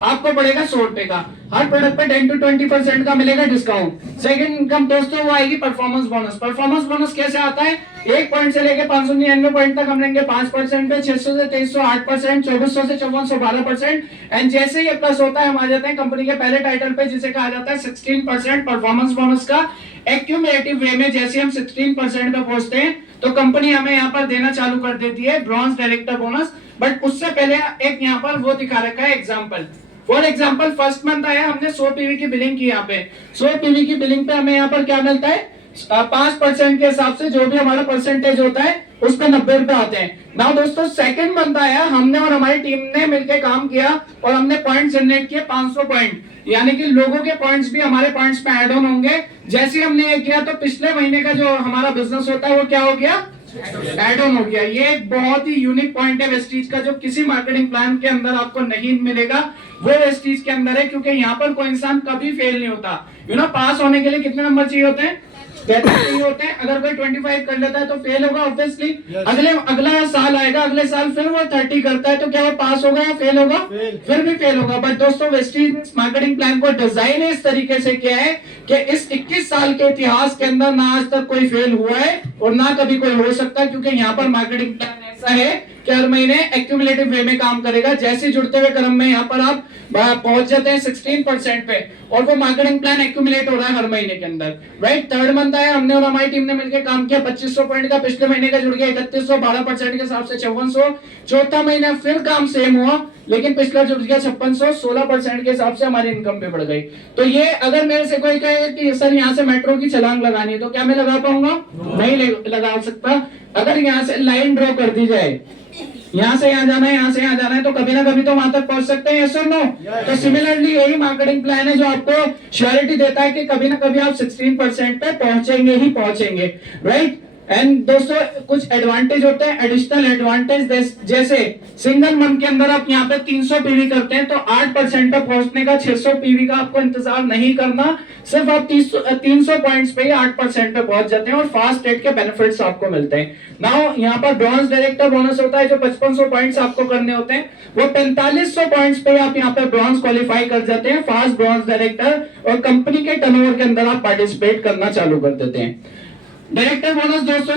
आपको पड़ेगा 100 रुपए का। हर प्रोडक्ट पे 10 to 20% का मिलेगा डिस्काउंट। सेकंड इनकम दोस्तों वो आएगी परफॉर्मेंस बोनस। परफॉर्मेंस बोनस कैसे आता है? 1 पॉइंट से लेके 599 पॉइंट तक हम लेंगे 5% पे, 600 से 2300 8%, 2400 से 5400 12%। एंड जैसे ये प्लस होता है हम आ जाते हैं कंपनी के पहले टाइटल पे जिसे कहा जाता है 16% परफॉर्मेंस बोनस का। एक्यूमुलेटिव वे में जैसे हम 16% पे पहुंचते हैं तो कंपनी हमें यहाँ पर देना चालू कर देती है ब्रॉन्ज डायरेक्टर बोनस। बट उससे पहले एक यहाँ पर वो दिखा रखा है example. For example first month आया, हमने 100 पीवी की बिलिंग की। यहाँ पे 100 पीवी की बिलिंग पे हमें यहाँ पर क्या मिलता है? 5% के हिसाब से जो भी हमारा परसेंटेज होता है उस पे 90 रुपए आते हैं। नाउ दोस्तों सेकंड मंथ आया, हमने और हमारी टीम ने मिलकर काम किया और हमने पॉइंट जनरेट किए 500 पॉइंट, यानी कि लोगों के पॉइंट्स भी हमारे पॉइंट्स पे ऐड ऑन होंगे। जैसे हमने ये किया तो पिछले महीने का जो हमारा बिजनेस होता है वो क्या हो गया? एड ऑन हो गया। ये एक बहुत ही यूनिक पॉइंट है वेस्टीज का जो किसी मार्केटिंग प्लान के अंदर आपको नहीं मिलेगा, वो वेस्टीज के अंदर है। क्योंकि यहाँ पर कोई इंसान कभी फेल नहीं होता। पास होने के लिए कितने नंबर चाहिए होते हैं? 33 चाहिए होते हैं। अगर कोई 25 कर लेता है तो फेल होगा ऑब्वियसली। अगला साल आएगा, अगले साल फिर वो 30 करता है तो क्या वो पास होगा या फेल होगा? फिर भी फेल होगा। बट दोस्तों वेस्टीज मार्केटिंग प्लान को डिजाइन इस तरीके से किया है कि इस 21 साल के इतिहास के अंदर ना आज तक कोई फेल हुआ है और ना कभी कोई हो सकता है। क्योंकि यहाँ पर मार्केटिंग प्लान ऐसा है कि हर महीने एक्यूमुलेटिव वे में काम करेगा। जैसे जुड़ते हुए क्रम में यहाँ पर आप पहुंच जाते हैं 16% पे और वो मार्केटिंग प्लान एक्यूमुलेट हो रहा है हर महीने के अंदर। राइट, थर्ड मंथ आया, हमने और हमारी टीम ने मिलकर काम किया 2500 पॉइंट का, पिछले महीने का जुड़ गया 3100, 12% के हिसाब से 5400। चौथा महीना फिर काम सेम हुआ लेकिन पिछला जुड़ गया 5600, 16% के हिसाब से हमारी इनकम भी बढ़ गई। तो ये अगर मेरे से कोई कहे कि सर यहाँ से मेट्रो की छलांग लगानी है तो क्या मैं लगा पाऊंगा? नहीं लगा सकता। अगर यहाँ से लाइन ड्रॉ कर दी जाए, यहाँ से यहाँ जाना है, यहाँ से यहाँ जाना है, तो कभी ना कभी तो वहां तक पहुंच सकते हैं। यस और नो? तो सिमिलरली यही मार्केटिंग प्लान है जो आपको श्योरिटी देता है कि कभी ना कभी आप 16% पे पहुंचेंगे ही पहुंचेंगे। राइट। एंड दोस्तों कुछ एडवांटेज होते हैं, एडिशनल एडवांटेज, जैसे सिंगल मंथ के अंदर आप यहाँ पे 300 पीवी करते हैं तो 8% पे पहुंचने का 600 पीवी का आपको इंतजार नहीं करना। सिर्फ आप 300 पॉइंट्स पे ही 8% पे पहुंच जाते हैं और फास्ट रेट के बेनिफिट्स आपको मिलते हैं। नाउ यहाँ पर ब्रॉन्ज डायरेक्टर बोनस होता है जो 5500 पॉइंट्स आपको करने होते हैं, वो 4500 पॉइंट्स पे आप यहाँ पे ब्रॉन्ज क्वालिफाई कर जाते हैं, फास्ट ब्रॉन्ज डायरेक्टर, और कंपनी के टर्नओवर के अंदर आप पार्टिसिपेट करना चालू कर देते हैं। डायरेक्टर बोनस दोस्तों